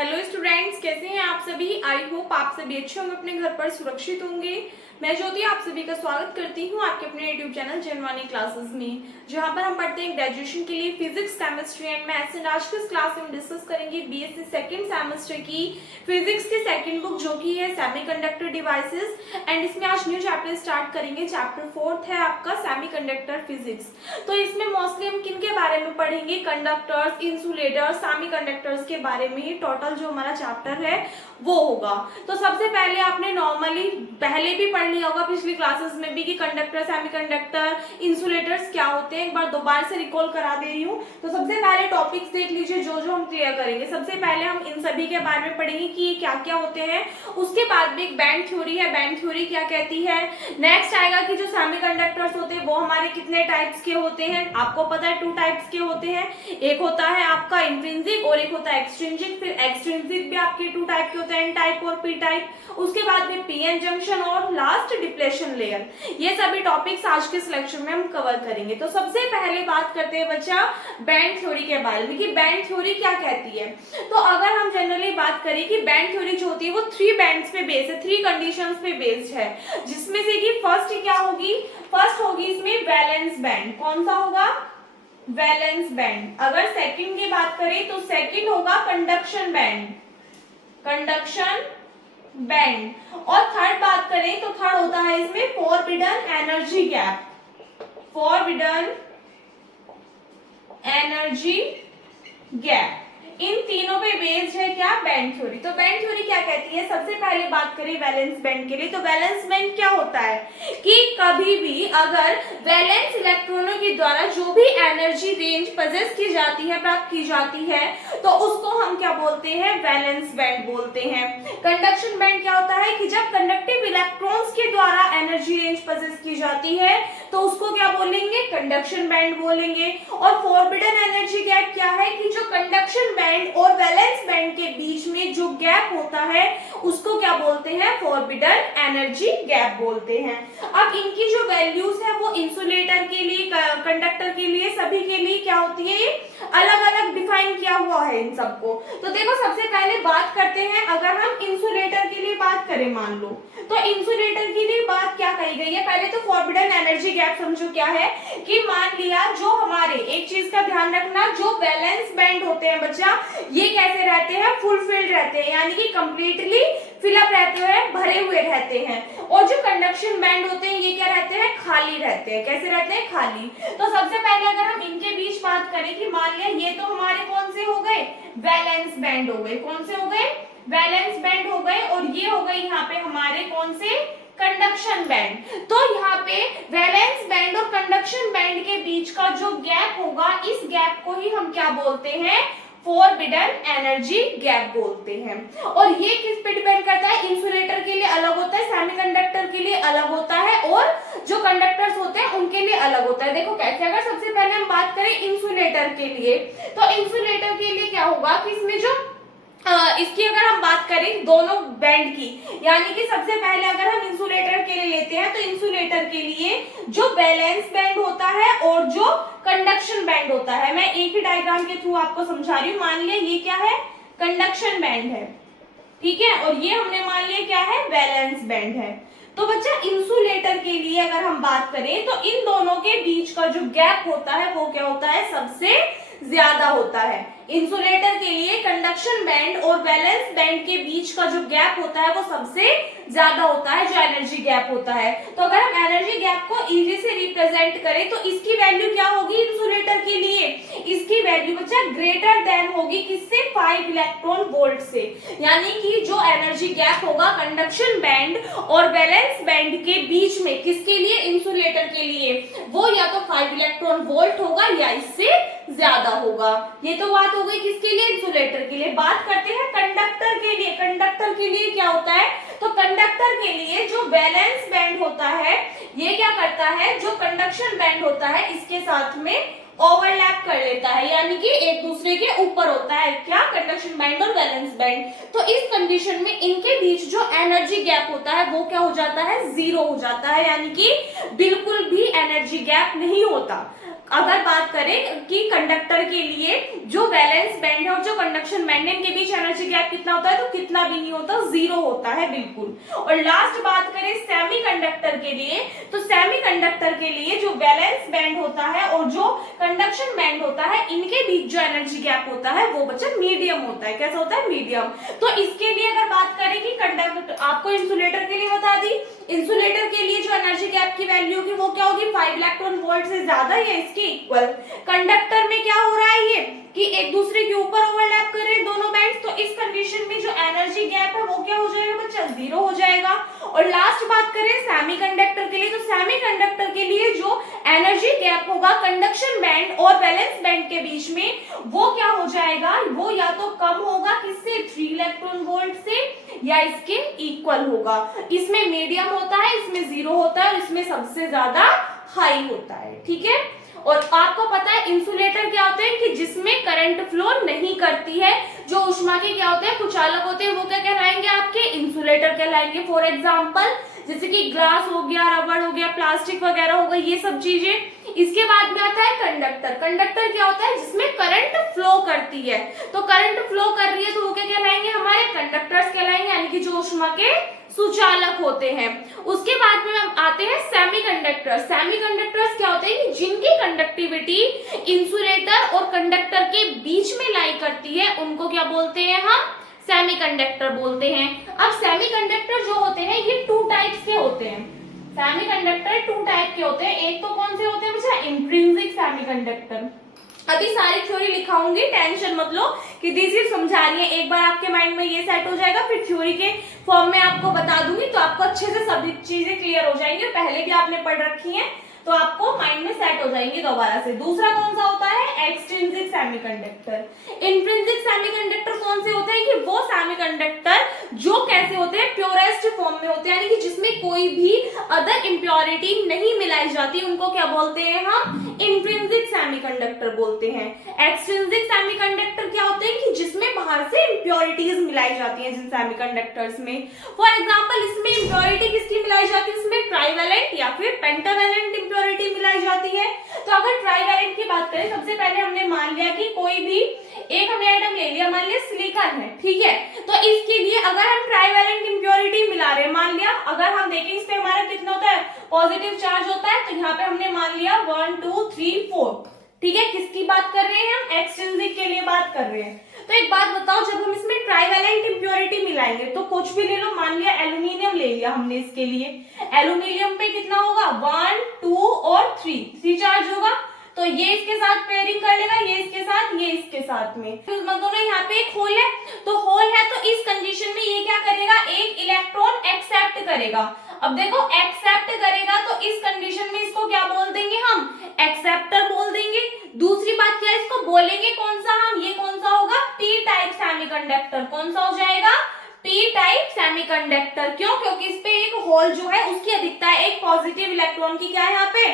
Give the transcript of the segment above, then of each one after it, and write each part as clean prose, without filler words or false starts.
Hello students, कैसे हैं आप सभी। आई होप आप सभी अच्छे होंगे, अपने घर पर सुरक्षित होंगे। मैं ज्योति आप सभी का स्वागत करती हूँ आपके अपने यूट्यूब चैनल जनवानी क्लासेस में, जहाँ पर हम पढ़ते हैं ग्रेजुएशन के लिए physics, chemistry and maths. And आज की इस क्लास में हम डिस्कस करेंगे बीएससी सेकंड सेमेस्टर की फिजिक्स की सेकंड बुक, जो कि है सेमीकंडक्टर डिवाइसेस। एंड इसमें आज न्यू चैप्टर स्टार्ट करेंगे। चैप्टर 4 है आपका सेमीकंडक्टर फिजिक्स। तो इसमें मोस्टली हम किन के बारे में पढ़ेंगे, कंडक्टर्स, इंसुलेटर्स, सेमीकंडक्टर्स के बारे में ही टोटल जो हमारा चैप्टर है वो होगा। तो सबसे पहले आपने नॉर्मली पहले भी पढ़ लिया होगा पिछली क्लासेस में भी कि कंडक्टर, सेमीकंडक्टर, इंसुलेटर्स क्या होते हैं। एक बार दोबारा से रिकॉल करा दे रही हूँ। तो सबसे पहले टॉपिक्स देख लीजिए जो जो हम क्लियर करेंगे। सबसे पहले हम इन सभी के बारे में पढ़ेंगे कि ये क्या क्या होते हैं। उसके बाद भी एक बैंड थ्योरी है, बैंड थ्योरी क्या कहती है। नेक्स्ट आएगा कि जो सेमीकंडक्टर्स होते हैं वो हमारे कितने टाइप्स के होते हैं। आपको पता है 2 टाइप्स के होते हैं, एक होता है आपका इंट्रिंसिक और एक होता है एक्सट्रिंसिक। फिर एक्सट्रिंसिक भी आपके 2 टाइप के होते हैं, एन टाइप और पी टाइप। उसके बाद में पीएन जंक्शन और लास्ट डिप्लेशन लेयर। ये सभी टॉपिक्स आज के सिलेक्शन में हम कवर करेंगे। तो सबसे पहले बात करते हैं बच्चा बैंड थ्योरी के बारे में कि बैंड थ्योरी क्या कहती है। तो अगर हम जनरली बात करें कि बैंड थ्योरी जो होती है वो 3 बैंड्स पे बेस्ड है, 3 कंडीशंस पे बेस्ड है, जिसमें से कि फर्स्ट क्या होगी, फर्स्ट होगी इसमें वैलेंस बैंड। कौन सा होगा, वैलेंस बैंड। अगर सेकंड की बात करें तो सेकंड होगा कंडक्शन बैंड, कंडक्शन बैंड। और थर्ड बात करें तो थर्ड होता है इसमें forbidden energy gap, forbidden energy gap. इन तीनों पे बेस्ड है क्या, बैंड थ्योरी। तो बैंड थ्योरी क्या कहती है, सबसे पहले बात करें वैलेंस बैंड के लिए। तो वैलेंस बैंड क्या होता है कि कभी भी अगर वैलेंस इलेक्ट्रॉनों के द्वारा जो भी एनर्जी रेंज पजेस की जाती है, प्राप्त की जाती है, तो उसको हम क्या बोलते हैं, वैलेंस बैंड बोलते हैं। कंडक्शन बैंड क्या होता है कि जब कंडक्टिव इलेक्ट्रॉन्स के द्वारा एनर्जी रेंज पजेस की जाती है तो उसको क्या बोलेंगे, कंडक्शन बैंड बोलेंगे। और फॉरबिडन एनर्जी गैप क्या है कि जो कंडक्शन बैंड और वैलेंस बैंड के बीच में जो गैप होता है उसको क्या बोलते हैं, फॉरबिडन एनर्जी गैप बोलते हैं। अब इनकी जो वैल्यूज है वो इंसुलेटर के लिए, कंडक्टर के लिए, सभी के लिए क्या होती है, ये अलग अलग डिफाइन किया हुआ है इन सबको। तो देखो सबसे पहले बात करते हैं, अगर हम इंसुलेटर के लिए बात करें मान लो, तो इंसुलेटर के लिए बात क्या कही गई है। पहले तो फॉरबिडन एनर्जी गैप समझो क्या है कि मान लिया जो हमारे, एक चीज का ध्यान रखना, जो वैलेंस बैंड होते हैं बच्चा, ये कैसे रहते हैं, फुलफिल्ड रहते हैं, यानी कि कंप्लीटली फिलअप रहते हैं, भरे हुए रहते हैं। और जो कंडक्शन बैंड होते हैं ये क्या रहते हैं, खाली रहते हैं। कैसे रहते हैं, खाली। तो सबसे पहले अगर हम इनके बीच बात करें कि मान लिया ये तो हमारे कौन से हो गए, वैलेंस बैंड हो गए। कौन से हो गए, वैलेंस बैंड हो गए। और ये हो गए यहाँ पे हमारे कौन से, कंडक्शन बैंड। तो यहाँ पे वैलेंस बैंड और कंडक्शन बैंड के बीच का जो गैप होगा, इस गैप को ही हम क्या बोलते हैं, फॉरबिडन एनर्जी गैप बोलते हैं। और ये किस पे डिपेंड करता है, इंसुलेटर के लिए अलग होता है, सेमीकंडक्टर के लिए अलग होता है, और जो कंडक्टर्स होते हैं उनके लिए अलग होता है। देखो कैसे, अगर सबसे पहले हम बात करें इंसुलेटर के लिए, तो इंसुलेटर के लिए क्या होगा कि इसमें जो इसकी अगर हम बात करें दोनों बैंड की, यानी कि सबसे पहले अगर हम इंसुलेटर के लिए लेते हैं तो इंसुलेटर के लिए जो वैलेंस बैंड होता है और जो कंडक्शन बैंड होता है, मैं एक ही डायग्राम के थ्रू आपको समझा रही हूँ। मान लिया ये क्या है, कंडक्शन बैंड है, ठीक है, और ये हमने मान लिया क्या है, वैलेंस बैंड है। तो बच्चा इंसुलेटर के लिए अगर हम बात करें तो इन दोनों के बीच का जो गैप होता है वो क्या होता है, सबसे ज्यादा होता है। इंसुलेटर के लिए कंडक्शन बैंड और वैलेंस बैंड के बीच का जो गैप होता है वो सबसे ज्यादा होता है, जो एनर्जी गैप होता है। तो अगर हम एनर्जी गैप को इजी से रिप्रेजेंट करें तो इसकी वैल्यू क्या होगी इंसुलेटर के लिए, इसकी वैल्यू बच्चा ग्रेटर देन होगी किससे, 5 इलेक्ट्रॉन वोल्ट से। यानी कि जो एनर्जी गैप होगा कंडक्शन बैंड और वैलेंस बैंड के बीच में, किसके लिए, इंसुलेटर के लिए, वो या तो 5 इलेक्ट्रॉन वोल्ट होगा या इससे ज्यादा होगा। ये तो बात हो गई किसके लिए, इंसुलेटर के लिए। बात करते हैं कंडक्टर के लिए। कंडक्टर के लिए क्या होता है, तो कंडक्टर के लिए जो वैलेंस बैंड होता है ये क्या करता है, जो कंडक्शन बैंड होता है इसके साथ में ओवरलैप कर लेता है, यानी कि एक दूसरे के ऊपर होता है क्या, कंडक्शन बैंड और वैलेंस बैंड। तो इस कंडीशन में इनके बीच जो एनर्जी गैप होता है वो क्या हो जाता है, 0 हो जाता है, यानी कि बिल्कुल भी एनर्जी गैप नहीं होता। अगर बात करें कि कंडक्टर के लिए जो वैलेंस बैंड है और जो कंडक्शन बैंड है इनके बीच एनर्जी गैप गैप कितना होता है, तो कितना भी नहीं होता, 0 होता है बिल्कुल। और लास्ट बात करें सेमीकंडक्टर के लिए, तो सेमीकंडक्टर के लिए जो वैलेंस बैंड होता है और जो कंडक्शन बैंड होता है, इनके बीच जो एनर्जी गैप होता है वो बच्चा मीडियम होता है। कैसा होता है, मीडियम। तो इसके लिए अगर बात करें कि कंडक्टर, आपको इंसुलेटर के लिए बता दी, इंसुलेटर के लिए जो एनर्जी गैप की वैल्यू होगी वो क्या होगी, 5 इलेक्ट्रॉन वोल्ट से ज्यादा या इसके इक्वल। कंडक्टर में क्या हो रहा है ये कि एक दूसरे के ऊपर ओवरलैप कर रहे हैं दोनों बैंड्स, तो इस कंडीशन में जो एनर्जी गैप है वो क्या हो जाएगा बच्चा, 0 हो जाएगा। और लास्ट बात करें सेमीकंडक्टर के लिए, तो सेमीकंडक्टर के लिए जो एनर्जी गैप होगा कंडक्शन बैंड और वैलेंस बैंड के बीच में, वो क्या हो जाएगा, वो या तो कम होगा किससे, 3 इलेक्ट्रॉन वोल्ट से, या इसके इक्वल होगा। इसमें मीडियम होता है, इसमें 0 होता है और इसमें सबसे ज्यादा हाई होता है। ठीक है। और आपको पता है इंसुलेटर क्या होते हैं कि जिसमें करंट फ्लो नहीं करती है, जो ऊष्मा के क्या होते हैं, कुचालक होते हैं, वो क्या कहलाएंगे, आपके इंसुलेटर कहलाएंगे। फॉर एग्जांपल जैसे कि ग्लास हो गया, रबड़ हो गया, प्लास्टिक वगैरह हो गई, ये सब चीजें। इसके बाद में आता है कंडक्टर। कंडक्टर क्या होता है, जिसमें करंट फ्लो करती है, तो करंट फ्लो कर रही है तो वो क्या कहलाएंगे, हमारे कंडक्टर्स कहलाएंगे, यानी कि जो ऊष्मा के सुचालक होते हैं। उसके बाद में हम आते हैं सेमीकंडक्टर। सेमीकंडक्टर्स क्या होते हैं कि जिनकी कंडक्टिविटी इंसुलेटर और कंडक्टर के बीच में लाई करती है, उनको क्या बोलते हैं, हम सेमीकंडक्टर बोलते हैं। अब सेमीकंडक्टर जो होते हैं ये 2 टाइप्स के होते हैं। सेमीकंडक्टर 2 टाइप के होते हैं। एक तो कौन से होते हैं बच्चा, इंट्रिंसिक सेमीकंडक्टर। अभी सारी थ्योरी लिखाऊंगी, टेंशन मत लो, कि दी सिर्फ समझा रही है। एक बार आपके माइंड में ये सेट हो जाएगा, फिर थ्योरी के फॉर्म में आपको बता दूंगी, तो आपको अच्छे से सभी चीजें क्लियर हो जाएंगी। पहले भी आपने पढ़ रखी है तो आपको माइंड में सेट हो जाएंगे दोबारा से। दूसरा कौन सा होता है, एक्सट्रिंसिक सेमीकंडक्टर। इंट्रिंसिक सेमीकंडक्टर कौन से होते हैं कि वो सेमीकंडक्टर जो कैसे होते हैं, प्योरेस्ट फॉर्म में होते हैं, यानी कि जिसमें कोई भी अदर इम्प्योरिटी नहीं मिलाई जाती, उनको क्या बोलते हैं, हम इंट्रिंसिक सेमीकंडक्टर बोलते हैं। एक्सट्रिंसिक सेमीकंडक्टर क्या होते हैं कि जिसमें बाहर से इम्प्योरिटीज मिलाई जाती हैं जिन सेमीकंडक्टर्स में। फॉर एग्जांपल इसमें इम्प्योरिटी किसकी मिलाई जाती है, इसमें ट्राइवेलेंट या फिर पेंटावेलेंट इम्प्योरिटी मिलाई जाती है। तो अगर ट्राइवेलेंट की बात करें, सबसे पहले हमने मान लिया कि कोई भी एक हमने आइटम ले लिया, मान लिया सिलिकॉन है, ठीक है। तो इसके लिए अगर हम ट्राइवेलेंट इम्प्योरिटी मिला रहे हैं, मान लिया अगर हम देखें इस पे हमारा कितना होता है, पॉजिटिव चार्ज होता है, तो यहाँ पे हमने मान लिया 1 2 3 4, ठीक है। किसकी बात कर रहे हैं हम, एक्सट्रिंसिक के लिए बात कर रहे हैं। तो एक बात बताओ, जब हम इसमें ट्राइवेलेंट इम्प्योरिटी मिलाएंगे तो कुछ भी ले लो, मान लिया एल्यूमिनियम ले लिया हमने इसके लिए, एल्यूमिनियम पे कितना होगा, 1 2 और 3 चार्ज होगा, तो ये इसके साथ पेयरिंग कर लेगा, ये इसके साथ, ये इसके साथ में। मतलब यहाँ पे एक होल है, तो होल है तो इस कंडीशन में ये क्या करेगा, एक इलेक्ट्रॉन एक्सेप्ट करेगा। अब देखो एक्सेप्ट करेगा तो इस कंडीशन में इसको क्या बोल देंगे, हम एक्सेप्टर बोल देंगे। दूसरी बात क्या है, इसको बोलेंगे कौन सा हम, ये कौन सा होगा, पी टाइप सेमीकंडक्टर। कौन सा हो जाएगा, पी टाइप सेमीकंडक्टर। क्यों, क्योंकि इस पे एक होल जो है उसकी अधिकता है, एक पॉजिटिव इलेक्ट्रॉन की क्या है यहाँ पे,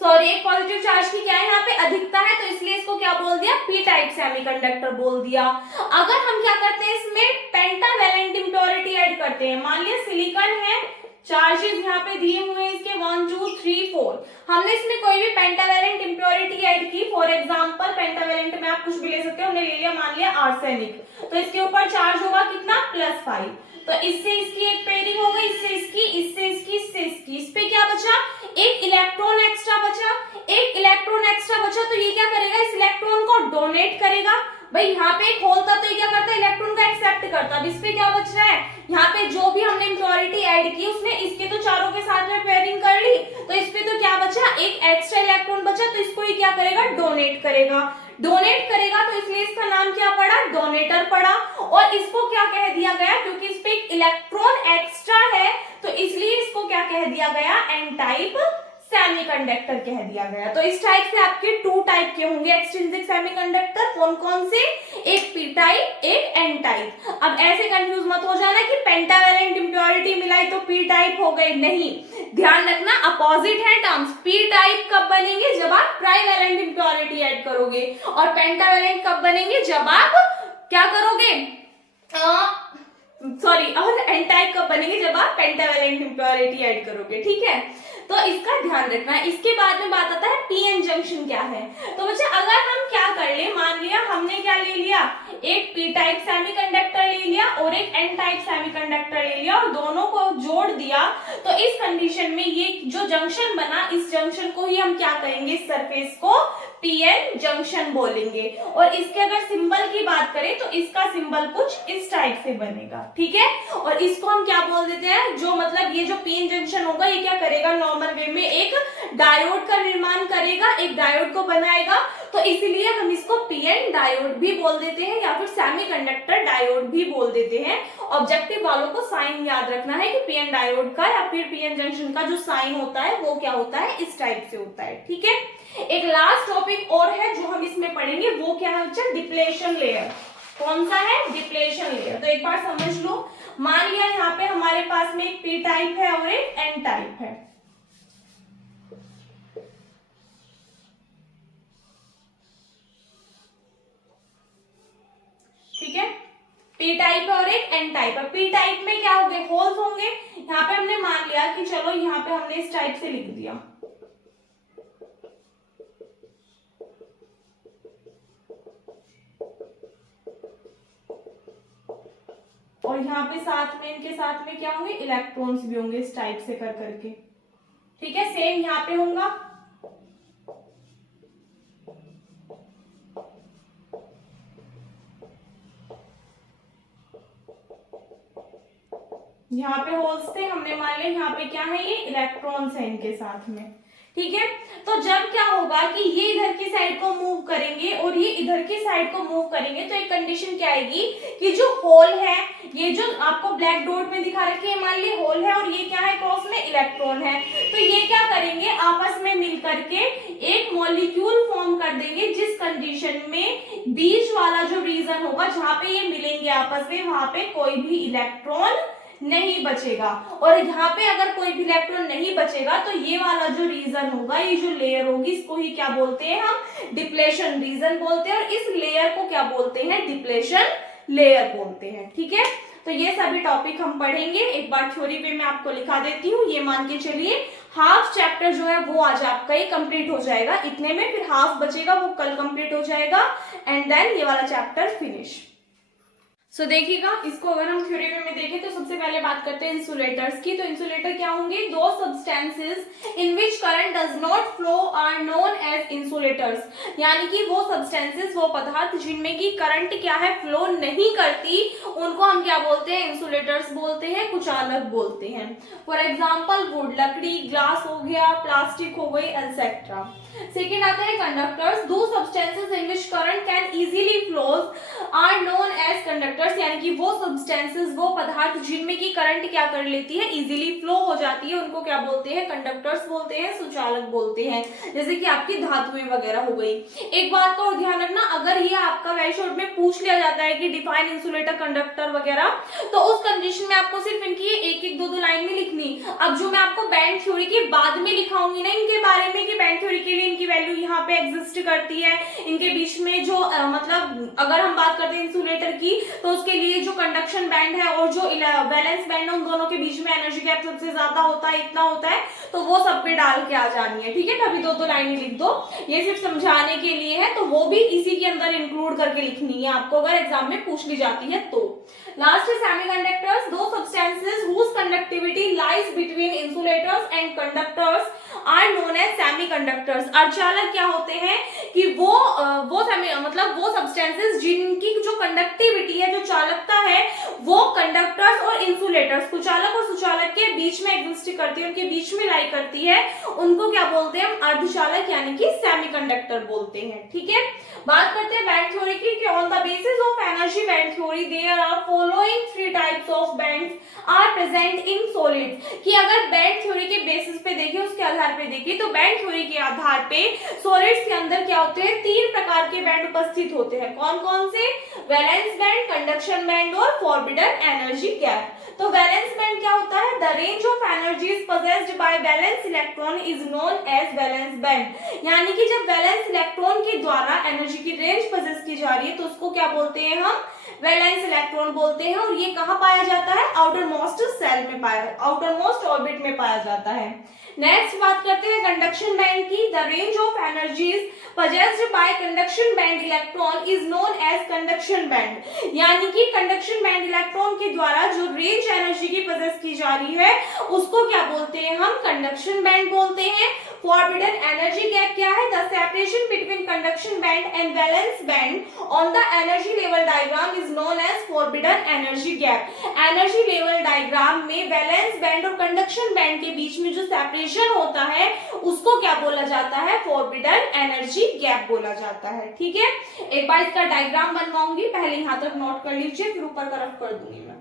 सॉरी एक पॉजिटिव चार्ज की क्या है यहाँ पे, अधिकता है, तो इसलिए इसको क्या बोल दिया, पी टाइप सेमीकंडक्टर बोल दिया। अगर हम क्या करते हैं, इसमें पेंटावेलेंट इम्प्योरिटी ऐड करते हैं, मान लिया सिलिकॉन है, चार्जेस यहाँ पे दिए हुए हैं इसके 1 2 3 4, हमने इसमें कोई भी पेंटावेलेंट इम्प्योरिटी ऐड की, फॉर एग्जांपल पेंटावेलेंट में आप कुछ भी ले सकते हो, हमने ले लिया मान लिया आर्सेनिक, तो इसके ऊपर चार्ज होगा कितना, +5, तो इससे इसकी एक पेयरिंग हो गई, इससे इसकी, इससे इसकी, इससे इसकी, इस पे क्या बचा, एक इलेक्ट्रॉन एक्स्ट्रा बचा, एक इलेक्ट्रॉन एक्स्ट्रा बचा, तो ये क्या करेगा, इस इलेक्ट्रॉन को डोनेट करेगा। भाई यहाँ पे एक होल था तो ये क्या करता है, इलेक्ट्रॉन का एक्सेप्ट करता। अब इस पे क्या बच रहा है, यहाँ पे जो भी हमने इम्प्योरिटी ऐड की उसने इसके तो चारों के साथ में पेयरिंग कर ली, तो इस पे तो क्या बचा, एक एक्स्ट्रा इलेक्ट्रॉन बचा, तो इसको ये क्या करेगा, डोनेट करेगा। डोनेट करेगा तो इसलिए इसका नाम क्या पड़ा, डोनेटर पड़ा। और इसको क्या कह दिया गया, क्योंकि इस पे एक इलेक्ट्रॉन एक्स्ट्रा है तो इसलिए इसको क्या कह दिया गया, एन टाइप सेमीकंडक्टर कह दिया गया। तो इस टाइप से आपके 2 टाइप के होंगे एक्सट्रिंसिक सेमीकंडक्टर, कौन कौन से, एक पी टाइप, एक एन टाइप। अब ऐसे कंफ्यूज मत हो जाना कि पेंटावेलेंट इम्प्योरिटी मिलाई तो पी टाइप हो गई, नहीं, ध्यान रखना अपोजिट है टर्म्स। पी टाइप कब बनेंगे, जब आप ट्राइवेलेंट इम्प्योरिटी ऐड करोगे, और पेंटावेलेंट कब बनेंगे, जब आप क्या करोगे, सॉरी, और एन टाइप कब बनेंगे, जब आप पेंटावेलेंट इम्प्योरिटी ऐड करोगे, ठीक है। तो इसका ध्यान रखना है। इसके बाद में बात आता है पीएन जंक्शन क्या है। तो बच्चा अगर हम क्या कर ले, मान लिया हमने क्या ले लिया, एक पी टाइप सेमीकंडक्टर ले लिया एन टाइप सेमीकंडक्टर ले लिया और दोनों को जोड़ दिया, तो इस कंडीशन में ये जो जंक्शन बना, इस जंक्शन को ही हम क्या कहेंगे, इस सरफेस को पीएन जंक्शन बोलेंगे। और इसके अगर सिंबल की बात करें तो इसका सिंबल कुछ इस टाइप से बनेगा, ठीक है। और इसको हम क्या बोल देते हैं, जो मतलब ये जो पीएन जंक्शन होगा ये क्या करेगा, नॉर्मल वे में एक डायोड का निर्माण करेगा, एक डायोड को बनाएगा, तो इसलिए हम इसको पीएन डायोड भी बोल देते हैं या फिर सेमीकंडक्टर डायोड भी बोल देते हैं। ऑब्जेक्टिव वालों को साइन याद रखना है कि पीएन डायोड का या फिर पीएन जंक्शन का जो साइन होता है वो क्या होता है, इस टाइप से होता है, ठीक है। एक लास्ट टॉपिक और है जो हम इसमें पढ़ेंगे, वो क्या है बच्चा, डिप्लेशन लेयर। कौन सा है, डिप्लेशन लेयर। तो एक बार समझ लो, मान लिया यहाँ पे हमारे पास में एक पी टाइप है और एक एन टाइप है, ठीक है। पी टाइप है और एक एन टाइप है। पी टाइप में क्या होंगे, होल्स होंगे। यहाँ पे हमने मान लिया कि चलो यहाँ पे हमने इस टाइप से लिख दिया, और यहाँ पे साथ में इनके साथ में क्या होंगे, इलेक्ट्रॉन्स भी होंगे इस टाइप से कर करके, ठीक है। सेम यहाँ पे होगा, यहाँ पे होल्स थे, हमने मान लिया यहाँ पे क्या है, ये इलेक्ट्रॉन्स है इनके साथ में, ठीक है। तो जब क्या होगा कि ये इधर की साइड को मूव करेंगे और ये इधर की साइड को मूव करेंगे, तो एक कंडीशन क्या आएगी कि जो होल है, ये जो आपको ब्लैक डॉट में दिखा रखी है, मान ली होल है और ये क्या है, क्रॉस में इलेक्ट्रॉन है, तो ये क्या करेंगे, आपस में मिल करके एक मॉलिक्यूल फॉर्म कर देंगे, जिस कंडीशन में बीच वाला जो रीजन होगा जहां पे ये मिलेंगे आपस में, वहां पे कोई भी इलेक्ट्रॉन नहीं बचेगा। और यहाँ पे अगर कोई भी इलेक्ट्रॉन नहीं बचेगा तो ये वाला जो रीजन होगा, ये जो लेयर होगी, इसको ही क्या बोलते हैं हम, डिप्लेशन रीजन बोलते हैं, और इस लेयर को क्या बोलते हैं, डिप्लेशन लेयर बोलते हैं, ठीक है। तो ये सभी टॉपिक हम पढ़ेंगे। एक बार थ्योरी पे मैं आपको लिखा देती हूँ, ये मान के चलिए हाफ चैप्टर जो है वो आज आपका ही कंप्लीट हो जाएगा इतने में, फिर हाफ बचेगा वो कल कंप्लीट हो जाएगा, एंड देन ये वाला चैप्टर फिनिश। सो देखिएगा, इसको अगर हम थ्योरी में देखें तो सबसे पहले बात करते हैं इंसुलेटर्स की। तो इंसुलेटर क्या होंगे, the substances in which current does not flow are known as insulators, यानी कि वो सब्सटेंसेस, वो पदार्थ जिनमें की करंट क्या है, फ्लो नहीं करती, उनको हम क्या बोलते हैं, इंसुलेटर्स बोलते हैं, कुचालक बोलते हैं। फॉर एग्जाम्पल वुड, लकड़ी, ग्लास हो गया, प्लास्टिक हो गई, एटसेट्रा। सेकेंड आता है conductors, the substances in which current can easily flows are known as conductors, यानी कि वो सब्सटेंसेस, वो पदार्थ जिनमें की करंट क्या कर लेती है, इजीली फ्लो हो जाती है, उनको क्या बोलते हैं, कंडक्टर्स बोलते हैं, सुचालक बोलते हैं। जैसे कि आपकी धातुएं वगैरह हो गई। एक बात का और ध्यान रखना, अगर ये आपका वेरी शॉर्ट में पूछ लिया जाता है कि डिफाइन इंसुलेटर, कंडक्टर वगैरह, तो उस कंडीशन में आपको सिर्फ इनकी एक एक दो दो लाइन में लिखनी। अब जो मैं आपको बैंड थ्योरी के बाद में लिखाऊंगी ना इनके बारे में, कि बैंड थ्योरी के लिए इनकी वैल्यू यहाँ पे एग्जिस्ट करती है, इनके बीच में जो मतलब अगर हम बात करते हैं इंसुलेटर की, तो उसके लिए जो कंडक्शन बैंड है और जो वैलेंस बैंड है, उन दोनों के बीच में एनर्जी गैप सबसे ज्यादा होता है, इतना होता है, तो वो सब पे डाल के आ जानी है, ठीक है। कभी दो दो लाइनें लिख दो, ये सिर्फ समझाने के लिए है, तो वो भी इसी के अंदर इंक्लूड करके लिखनी है आपको, अगर एग्जाम में पूछ ली जाती है तो। लास्ट है semiconductors, the substances whose conductivity lies between insulators and conductors are known as semiconductors. अर्धचालक क्या होते हैं कि वो मतलब वो सब्सटेंसेस जिनकी जो कंडक्टिविटी है, जो चालकता है, वो कंडक्टर्स और इंसुलेटर्स, कुचालक और सुचालक के बीच में एग्जिस्ट करती है, उनके बीच में लाई करती है, उनको क्या बोलते हैं, हम अर्धचालक यानी कि सेमीकंडक्टर बोलते हैं, ठीक है। बात करते हैं बैंड थ्योरी की, कि on the basis of energy band theory there are following three types of bands are present in solids, कि अगर बैंड थ्योरी के बेसिस पे देखें, उसके आधार पे देखें, तो बैंड थ्योरी के आधार पे सॉलिड्स के अंदर क्या होते हैं, तीन प्रकार के बैंड उपस्थित होते हैं। कौन कौन से, वैलेंस बैंड, कंडक्शन बैंड और फॉरबिडन एनर्जी गैप। तो वैलेंस बैंड क्या होता है, the range of energies possessed by valence electron is known as valence band, यानी कि जब वैलेंस इलेक्ट्रॉन के द्वारा एनर्जी की रेंज पजेस की जा रही है तो उसको क्या बोलते हैं हम, वैलेंस इलेक्ट्रॉन बोलते हैं और ये कहाँ पाया जाता है, आउटर मोस्ट सेल में आउटर मोस्ट ऑर्बिट में पाया जाता है। नेक्स्ट बात करते हैं कंडक्शन बैंड की। The range of energies possessed by conduction band electron is known as conduction band, यानी कि कंडक्शन बैंड इलेक्ट्रॉन के द्वारा जो रेंज एनर्जी की पोजेस की जा रही है उसको क्या बोलते हैं हम, कंडक्शन बैंड बोलते हैं। फॉरबिडन एनर्जी गैप क्या है, the separation between conduction band and valence band on the energy level diagram is known as forbidden energy gap. Energy level diagram में वैलेंस बैंड और कंडक्शन बैंड के बीच में जो सेपरेशन होता है उसको क्या बोला जाता है, फॉरबिडन एनर्जी गैप बोला जाता है। ठीक है, एक बार इसका डायग्राम बनवाऊंगी, पहले यहां तक नोट कर लीजिए, फिर ऊपर तरफ कर दूंगी मैं।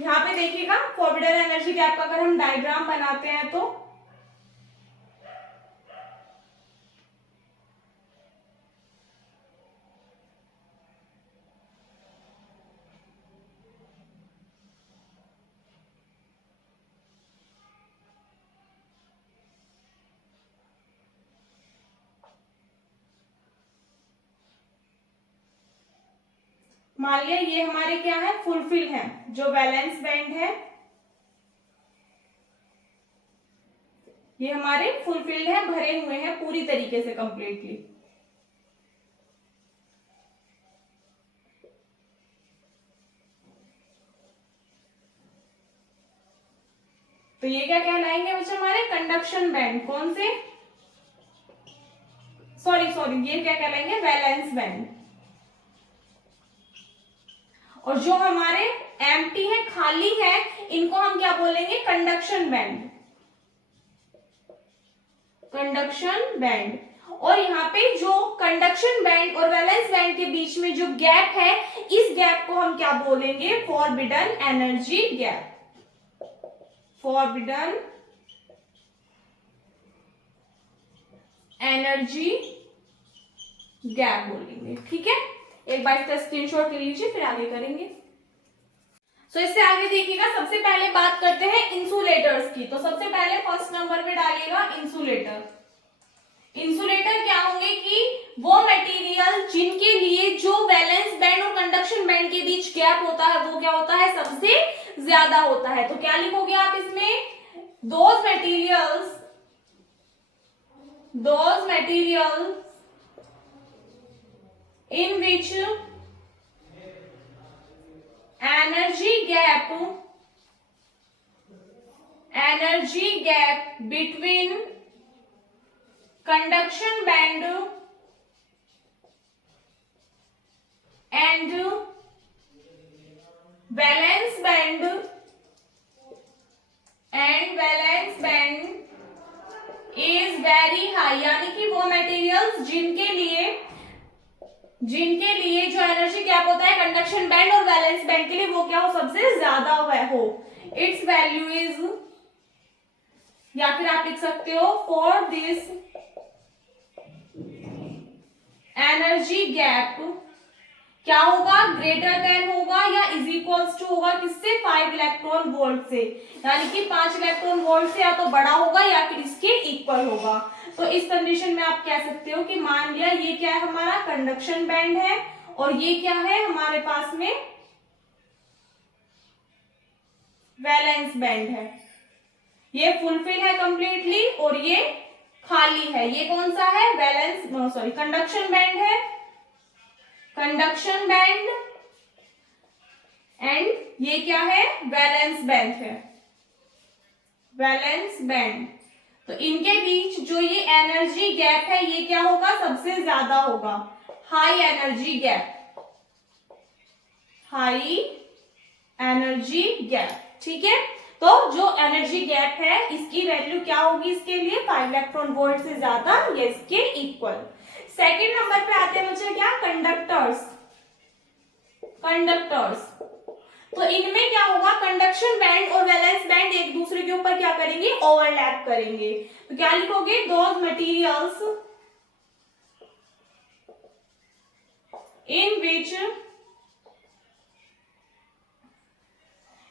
यहां पे देखिएगा फॉरबिडन एनर्जी गैप का अगर हम डायग्राम बनाते हैं मान लिया ये हमारे क्या है, फुलफिल है, जो वैलेंस बैंड है ये हमारे फुलफिल्ड है, भरे हुए हैं पूरी तरीके से कंप्लीटली। तो ये क्या कहलाएंगे बच्चे, हमारे कंडक्शन बैंड। कौन से, सॉरी ये क्या कहलाएंगे, वैलेंस बैंड। और जो हमारे एम्प्टी है, खाली है, इनको हम क्या बोलेंगे, कंडक्शन बैंड, कंडक्शन बैंड। और यहाँ पे जो कंडक्शन बैंड और वैलेंस बैंड के बीच में जो गैप है, इस गैप को हम क्या बोलेंगे, forbidden energy gap, forbidden energy gap बोलेंगे। ठीक है, एक बार इसका स्क्रीनशॉट ले लीजिए, फिर आगे करेंगे। तो इससे आगे देखिएगा, सबसे पहले बात करते हैं इंसुलेटर्स की। तो सबसे पहले फर्स्ट नंबर पे डालिएगा इंसुलेटर। इंसुलेटर क्या होंगे कि वो मटेरियल जिनके लिए जो वैलेंस बैंड और कंडक्शन बैंड के बीच गैप होता है वो क्या होता है, सबसे ज्यादा होता है। तो क्या लिखोगे आप इसमें, those materials in which energy gap between conduction band and valence band is very high, यानी कि वो मटेरियल्स जिनके लिए जो एनर्जी गैप होता है कंडक्शन बैंड और वैलेंस बैंड के लिए, वो क्या हो, सबसे ज्यादा हो। इट्स वैल्यू इज, या फिर आप लिख सकते हो, फॉर दिस एनर्जी गैप क्या होगा, ग्रेटर देन होगा या इज इक्वल्स टू होगा, किससे, 5 इलेक्ट्रॉन वोल्ट से, यानी कि 5 इलेक्ट्रॉन वोल्ट से या तो बड़ा होगा या फिर इसके इक्वल होगा। तो इस कंडीशन में आप कह सकते हो कि मान लिया ये क्या है, हमारा कंडक्शन बैंड है और ये क्या है हमारे पास में वैलेंस बैंड है। ये फुलफिल है कंप्लीटली और ये खाली है। ये कौन सा है, कंडक्शन बैंड है, कंडक्शन बैंड, एंड ये क्या है, वैलेंस बैंड है, वैलेंस बैंड। तो इनके बीच जो ये एनर्जी गैप है ये क्या होगा, सबसे ज्यादा होगा, high energy gap, high energy gap. ठीक है, तो जो एनर्जी गैप है इसकी वैल्यू क्या होगी, इसके लिए 5 इलेक्ट्रॉन वोल्ट से ज्यादा या इसके इक्वल। सेकेंड नंबर पे आते हैं बच्चे क्या, कंडक्टर्स। तो इनमें क्या होगा, कंडक्शन बैंड और वैलेंस बैंड एक दूसरे के ऊपर क्या करेंगे, ओवरलैप करेंगे। तो क्या लिखोगे, those materials in which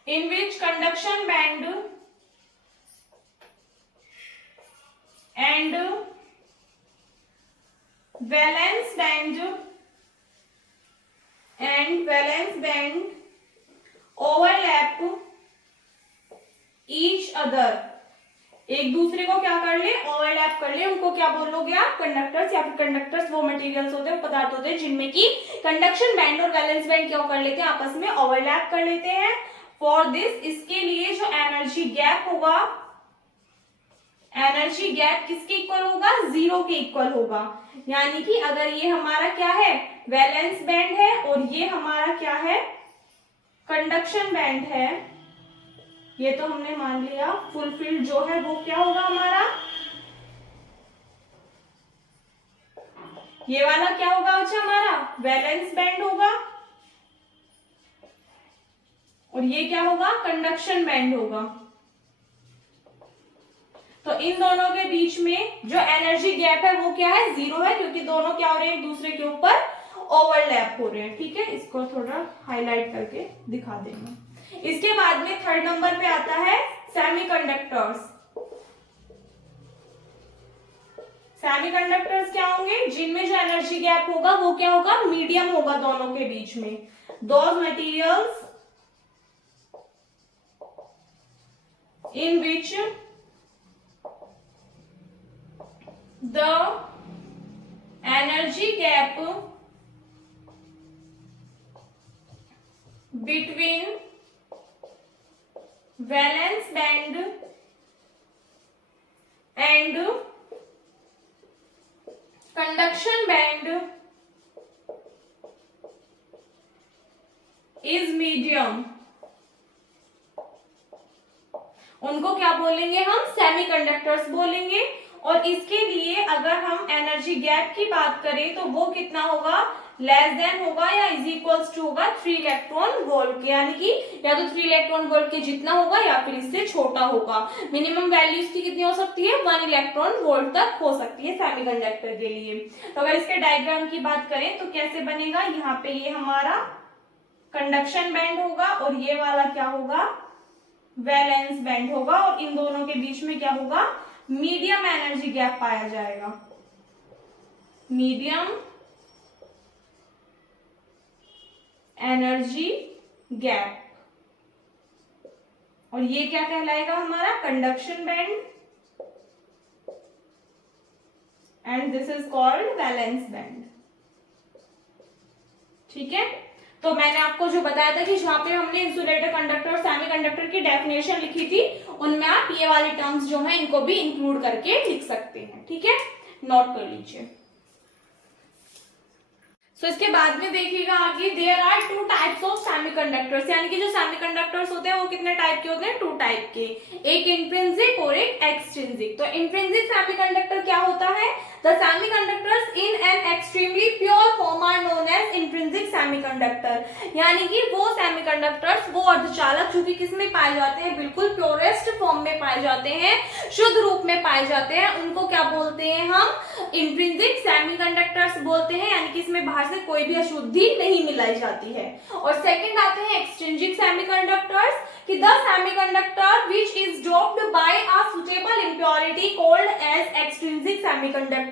in which conduction band and valence band overlap each other, एक दूसरे को क्या कर ले, ओवरलैप कर ले, उनको क्या बोलोगे आप, कंडक्टर्स, या फिर कंडक्टर्स वो मटेरियल्स होते हैं, वो पदार्थ होते हैं जिनमें की कंडक्शन बैंड और वैलेंस बैंड क्या कर लेते हैं, आपस में ओवरलैप कर लेते हैं। फॉर दिस, इसके लिए जो एनर्जी गैप होगा, एनर्जी गैप किसके इक्वल होगा, 0 के इक्वल होगा। यानी कि अगर ये हमारा क्या है, वैलेंस बैंड है, और ये हमारा क्या है, कंडक्शन बैंड है, ये तो हमने मान लिया, फुलफिल्ड जो है वो क्या होगा हमारा, ये वाला क्या होगा अच्छा हमारा, वैलेंस बैंड होगा, और ये क्या होगा, कंडक्शन बैंड होगा। तो इन दोनों के बीच में जो एनर्जी गैप है वो क्या है, 0 है, क्योंकि दोनों क्या हो रहे हैं, एक दूसरे के ऊपर ओवरलैप हो रहे हैं। ठीक है, इसको थोड़ा हाईलाइट करके दिखा देंगे। इसके बाद में थर्ड नंबर पे आता है सेमीकंडक्टर्स। सेमीकंडक्टर्स क्या होंगे, जिनमें जो एनर्जी गैप होगा वो क्या होगा, मीडियम होगा दोनों के बीच में। Those materials in which the energy gap between valence band and conduction band is medium, उनको क्या बोलेंगे हम, सेमीकंडक्टर्स बोलेंगे। और इसके लिए अगर हम एनर्जी गैप की बात करें तो वो कितना होगा, लेस देन होगा या इज इक्वल्स टू होगा 3 इलेक्ट्रॉन वोल्ट के, यानी कि या तो 3 इलेक्ट्रॉन वोल्ट के जितना होगा या फिर इससे छोटा होगा। मिनिमम वैल्यू इसकी कितनी हो सकती है, 1 इलेक्ट्रॉन वोल्ट तक हो सकती है सेमीकंडक्टर के लिए। तो अगर इसके डायग्राम की बात करें तो कैसे बनेगा, यहाँ पे ये हमारा कंडक्शन बैंड होगा और ये वाला क्या होगा, वैलेंस बैंड होगा, और इन दोनों के बीच में क्या होगा, मीडियम एनर्जी गैप पाया जाएगा, मीडियम एनर्जी गैप, और ये क्या कहलाएगा हमारा, conduction band, and this is called valence band. ठीक है, तो मैंने आपको जो बताया था कि जहां पे हमने इंसुलेटर, कंडक्टर और सेमीकंडक्टर की डेफिनेशन लिखी थी, उनमें आप ये वाले टर्म्स जो हैं इनको भी इंक्लूड करके लिख सकते हैं। ठीक है, नोट कर लीजिए। तो इसके बाद में देखिएगा आगे, there are 2 types of semiconductors, यानी कि जो सेमीकंडक्टर्स होते हैं वो कितने टाइप के होते हैं, 2 टाइप के, एक इंट्रिंसिक और एक एक्सट्रिंसिक। तो इंट्रिंसिक सेमीकंडक्टर क्या होता है, the semiconductors in an extremely pure form are known as intrinsic semiconductor, यानी कि वो सेमीकंडक्टर्स, वो अर्धचालक जो कि किसमें पाए जाते हैं, बिल्कुल प्योरेस्ट फॉर्म में पाए जाते हैं, शुद्ध रूप में पाए जाते हैं, उनको क्या बोलते हैं हम, इंट्रिंसिक सेमीकंडक्टर्स बोलते हैं, यानी कि इसमें बाहर से कोई भी अशुद्धि नहीं मिलाई जाती है। और सेकंड आते हैं एक्सट्रिंसिक सेमीकंडक्टर्स, कि the semiconductor which is doped by a suitable impurity called as extrinsic semiconductor,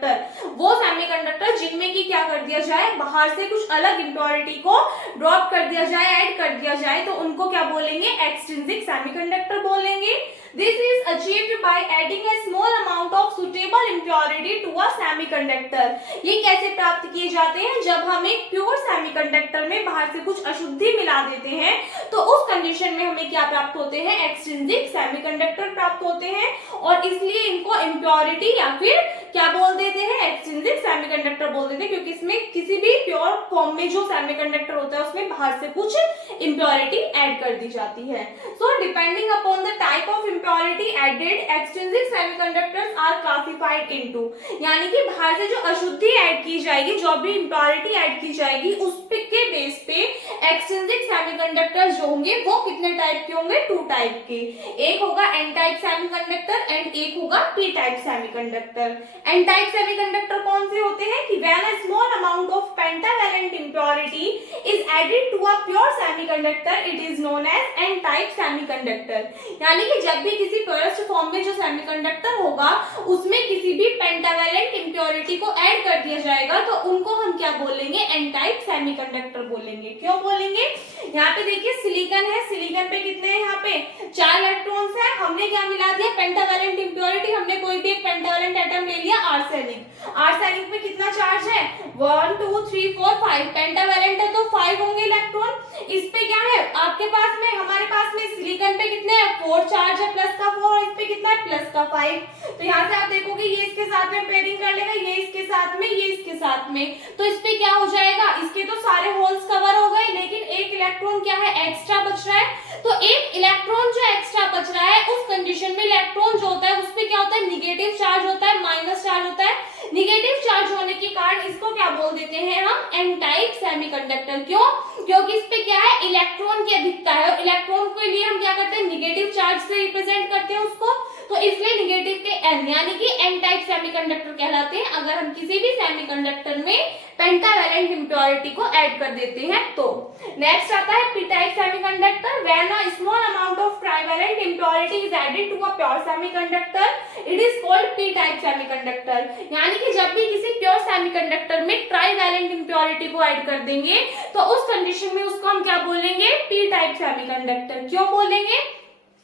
वो सेमीकंडक्टर जिनमें की क्या कर दिया जाए, बाहर से कुछ अलग इंप्योरिटी को ड्रॉप कर दिया जाए, ऐड कर दिया जाए, तो उनको क्या बोलेंगे, एक्सट्रिंसिक सेमीकंडक्टर बोलेंगे। This is achieved by adding a small amount of suitable impurity to a semiconductor। ये कैसे प्राप्त किए जाते हैं, जब हम एक प्योर सेमीकंडक्टर में बाहर से कुछ अशुद्धि मिला देते हैं तो उस कंडीशन में हमें क्या प्राप्त होते हैं, एक्सट्रिंसिक सेमीकंडक्टर प्राप्त होते हैं, और इसलिए इनको इम्प्योरिटी या फिर क्या बोल देते हैं, एक्सट्रिंसिक सेमीकंडक्टर बोल देते हैं, क्योंकि इसमें किसी भी प्योर फॉर्म में जो सेमीकंडक्टर होता है उसमें बाहर से कुछ इम्प्योरिटी ऐड कर दी जाती है। So depending upon the type of impurity added extrinsic semiconductors are classified into, यानी कि बाहर से जो अशुद्धि ऐड की जाएगी, जो भी इम्प्योरिटी ऐड की जाएगी, उस के बेस पे एक्सट्रिंसिक सेमीकंडक्टर्स जो होंगे वो कितने टाइप के होंगे, 2 टाइप के। एक होगा एन टाइप सेमीकंडक्टर एंड एक होगा P type semiconductor. N type semiconductor कौन से होते हैं कि when a small amount of pentavalent impurity is added to a pure semiconductor it is known as N type semiconductor, यानी कि जब भी किसी प्योरेस्ट फॉर्म में जो सेमीकंडक्टर होगा उसमें किसी भी पेंटावैलेंट इम्प्योरिटी को ऐड कर दिया जाएगा तो उनको हम क्या बोलेंगे, एन टाइप सेमीकंडक्टर बोलेंगे। क्यों बोलेंगे, यहाँ पे देखिए सिलिकॉन है, सिलिकॉन पे कितने हैं, यहाँ पे 4 इलेक्ट्रॉन्स हैं, हमने क्या मिला दिया, पेंटावैलेंट इम्प्योरिटी, हमने कोई भी एक पेंटावैलेंट एटम ले लिया आर्सेनिक। आर्सेनिक में कितना चार्ज है, 1 2 3 4 5, पेंटावैलेंट है तो 5 होंगे इलेक्ट्रॉन। इस पे क्या है आपके पास में, हमारे पास में सिलिकॉन पे कितने हैं, 4 चार्ज है प्लस का 4, और इस पे कितना है प्लस का 5। तो यहाँ से आप देखोगे ये इसके साथ में पेयरिंग कर लेगा, ये इसके साथ में, ये इसके साथ में, तो इस पे क्या हो जाएगा, इसके तो सारे होल्स कवर हो गए लेकिन एक इलेक्ट्रॉन क्या है एक्स्ट्रा बच रहा है। तो एक इलेक्ट्रॉन जो एक्स्ट्रा बच रहा है उस कंडीशन में इलेक्ट्रॉन जो होता है उस पे क्या होता है, निगेटिव चार्ज होता है, माइनस चार्ज होता है। निगेटिव चार्ज होने के कारण इसको क्या बोल देते हैं हम, एन टाइप सेमीकंडक्टर। क्यों, क्योंकि इस पे क्या है इलेक्ट्रॉन की अधिकता है और इलेक्ट्रॉन के लिए हम क्या करते हैं, निगेटिव चार्ज से रिप्रेजेंट करते हैं उसको, तो इसलिए निगेटिव के एन यानी कि एन टाइप सेमीकंडक्टर कहलाते हैं अगर हम किसी भी सेमीकंडक्टर में पेंटावैलेंट इम्प्योरिटी को ऐड कर देते हैं तो। नेक्स्ट आता है P type semiconductor, when a small amount of trivalent impurity is added to a pure semiconductor it is called P type semiconductor, यानी कि जब भी किसी प्योर सेमीकंडक्टर में ट्राइवैलेंट इम्प्योरिटी को ऐड कर देंगे तो उस कंडीशन में उसको हम क्या बोलेंगे, पी टाइप सेमीकंडक्टर। क्यों बोलेंगे,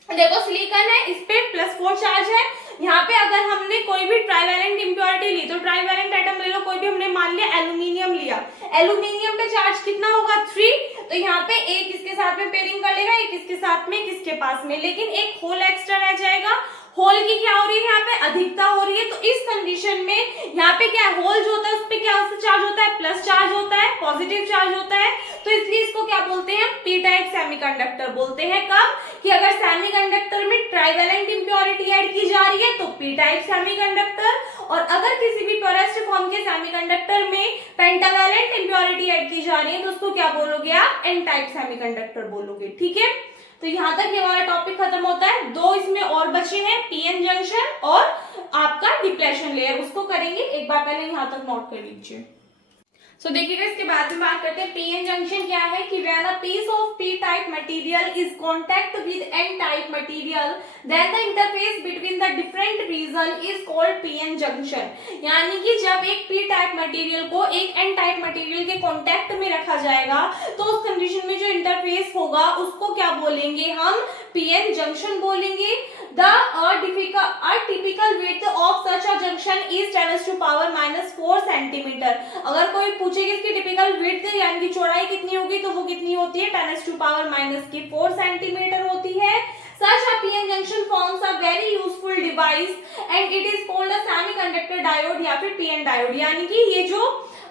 देखो सिलिकॉन है, इस पे +4 चार्ज है, यहाँ पे अगर हमने कोई भी ट्राइवैलेंट इम्प्योरिटी ली तो ट्राइवैलेंट एटम ले लो, कोई भी हमने मान लिया एल्यूमिनियम लिया, एल्यूमिनियम पे चार्ज कितना होगा 3, तो यहाँ पे एक इसके साथ में पेयरिंग कर लेगा, एक इसके साथ में, किसके पास में, लेकिन एक होल एक्स्ट्रा रह जाएगा। होल की क्या हो रही है, यहाँ पे अधिकता हो रही है, तो इस कंडीशन में यहाँ पे क्या है, होल जो होता है उस पे क्या चार्ज होता है, प्लस चार्ज होता है, पॉजिटिव चार्ज होता है, तो इसलिए इसको क्या बोलते हैं, पी टाइप सेमीकंडक्टर बोलते हैं। कब, कि अगर सेमीकंडक्टर में ट्राइवैलेंट इम्प्योरिटी ऐड की जा रही है तो पी टाइप सेमीकंडक्टर, और अगर किसी भी प्योरेस्ट फॉर्म के सेमीकंडक्टर में पेंटावैलेंट इम्प्योरिटी ऐड की जा रही है तो उसको क्या बोलोगे आप, एन टाइप सेमीकंडक्टर बोलोगे। ठीक है, तो यहाँ तक ये हमारा टॉपिक खत्म होता है। 2 इसमें और बचे हैं, पीएन जंक्शन और आपका डिप्लेशन लेयर, उसको करेंगे, एक बार पहले यहाँ तक नोट कर लीजिए। सो देखिएगा इसके बाद में बात करते हैं पीएन जंक्शन क्या है, कि when a piece of P type material is contact with N type material then the interface between the different region is called PN junction, यानी कि जब एक पी टाइप मटेरियल को एक एन टाइप मटेरियल के कांटेक्ट में रखा जाएगा तो उस कंडीशन में जो इंटरफेस होगा उसको क्या बोलेंगे हम, पीएन जंक्शन बोलेंगे। The typical width of such a junction is 10⁻⁻4 centimetre. अगर कोई पूछे कि इसकी टिपिकल विड्थ यानी कि चौड़ाई कितनी होगी तो वो कितनी होती है, 10⁻⁻4 सेंटीमीटर होती है। Such a PN junction forms a very useful device and it is called a semiconductor diode या फिर PN diode, यानी कि ये जो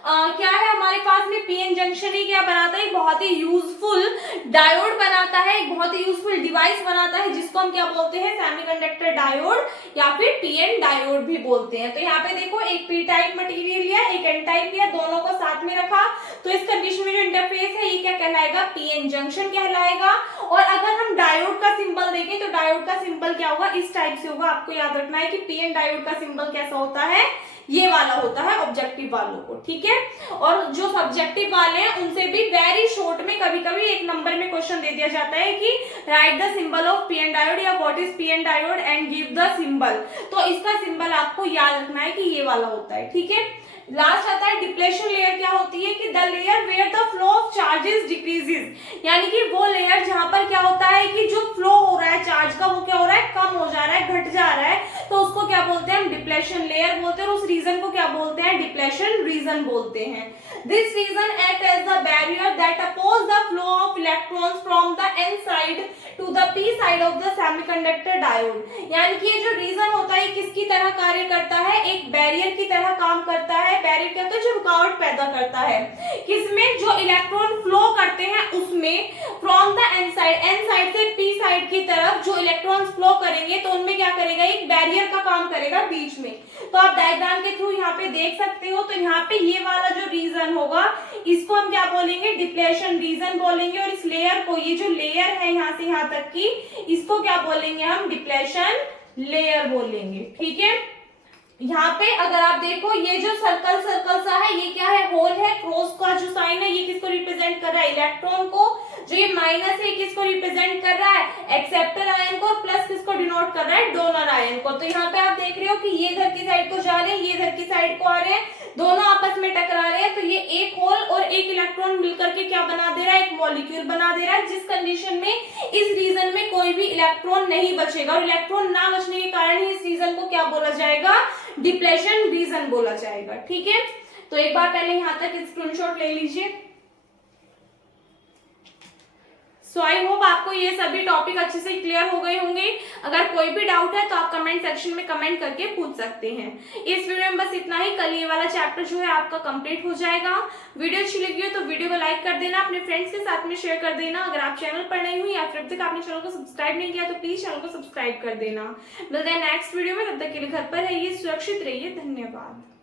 क्या है हमारे पास में पीएन जंक्शन ही क्या बनाता है, बहुत ही यूजफुल डायोड बनाता है, एक बहुत ही यूजफुल डिवाइस बनाता है जिसको हम क्या बोलते हैं, सेमीकंडक्टर डायोड या फिर पीएन डायोड भी बोलते हैं। तो यहाँ पे देखो एक पी टाइप मटेरियल लिया, एक एन टाइप लिया, दोनों को साथ में रखा, तो इस कंडीशन में जो इंटरफेस है ये क्या कहलाएगा, पीएन जंक्शन कहलाएगा। और अगर हम डायोड का सिंबल देखें तो डायोड का सिंबल क्या होगा, इस टाइप से होगा। आपको याद रखना है कि पीएन डायोड का सिंबल कैसा होता है, ये वाला होता है ऑब्जेक्टिव वालों को। ठीक है, और जो सब्जेक्टिव वाले हैं उनसे भी वेरी शॉर्ट में कभी कभी एक नंबर में क्वेश्चन दे दिया जाता है कि write the symbol of PN diode या what is PN diode and give the symbol, तो इसका सिंबल आपको याद रखना है कि ये वाला होता है। ठीक है, लास्ट आता है डिप्लेशन लेयर, क्या होती है कि the layer where the flow of charges decreases, यानी कि वो लेयर जहां पर क्या होता है कि जो फ्लो हो रहा है चार्ज का वो क्या हो रहा है, कम हो जा रहा है, घट जा रहा है, तो उसको क्या बोलते हैं हम, डिप्लेशन लेयर बोलते हैं। और उस रीजन को क्या बोलते हैं, डिप्लेशन रीजन बोलते हैं। This region act as the barrier that oppose the flow of electrons from the N side to the P side of the semiconductor diode, यानी कि ये जो रीजन होता है किसकी तरह कार्य करता है, एक बैरियर की तरह काम करता है। बैरियर क्या होता है, जो रुकावट पैदा करता है, किसमें, जो इलेक्ट्रॉन फ्लो करते हैं उसमें फ्रॉम द एन साइड से पी साइड की तरफ जो इलेक्ट्रॉन्स फ्लो करेंगे तो उनमें क्या करेंगे, एक बैरियर का काम करेगा बीच में। तो आप डायग्राम के थ्रू यहाँ पे देख सकते हो। तो यहाँ पे ये वाला जो रीजन होगा इसको हम क्या बोलेंगे, डिप्लेशन रीजन बोलेंगे, और इस लेयर को, ये जो लेयर है यहाँ से यहाँ तक की, इसको क्या बोलेंगे हम, डिप्लेशन लेयर बोलेंगे। ठीक है, यहाँ पे अगर आप देखो ये जो सर्कल सर्कल सा है ये क्या है, होल है। क्रॉस का जो साइन है ये किसको रिप्रेजेंट कर रहा है, इलेक्ट्रॉन को। जो ये माइनस है किसको रिप्रेजेंट कर रहा है, एक्सेप्टर आयन को। प्लस किसको डिनोट कर रहा है, डोनर आयन को। तो यहाँ पे आप देख रहे हो कि ये इधर की साइड को जा रहे हैं, ये इधर की साइड को आ रहे हैं, दोनों आपस में टकरा रहे हैं। तो ये एक होल और एक इलेक्ट्रॉन मिलकर के क्या बना दे रहा है, एक मॉलिक्यूल बना दे रहा है, जिस कंडीशन में इस रीजन में कोई भी इलेक्ट्रॉन नहीं बचेगा। और इलेक्ट्रॉन ना बचने के कारण ही इस रीजन को क्या बोला जाएगा, डिप्लेशन रीजन बोला जाएगा। ठीक है, तो एक बार पहले यहां तक स्क्रीनशॉट ले लीजिए। सो आई होप आपको ये सभी टॉपिक अच्छे से क्लियर हो गए होंगे। अगर कोई भी डाउट है तो आप कमेंट सेक्शन में कमेंट करके पूछ सकते हैं। इस वीडियो में बस इतना ही। कल ये वाला चैप्टर जो है आपका कंप्लीट हो जाएगा। वीडियो अच्छी लगी हो तो वीडियो को लाइक कर देना, अपने फ्रेंड्स के साथ में शेयर कर देना। अगर आप चैनल पर नए हुई या फिर अब तक आपने चैनल को सब्सक्राइब नहीं किया तो प्लीज चैनल को सब्सक्राइब कर देना। मिलते हैं नेक्स्ट वीडियो में, तब तक के लिए घर पर रहिए, सुरक्षित रहिए। धन्यवाद।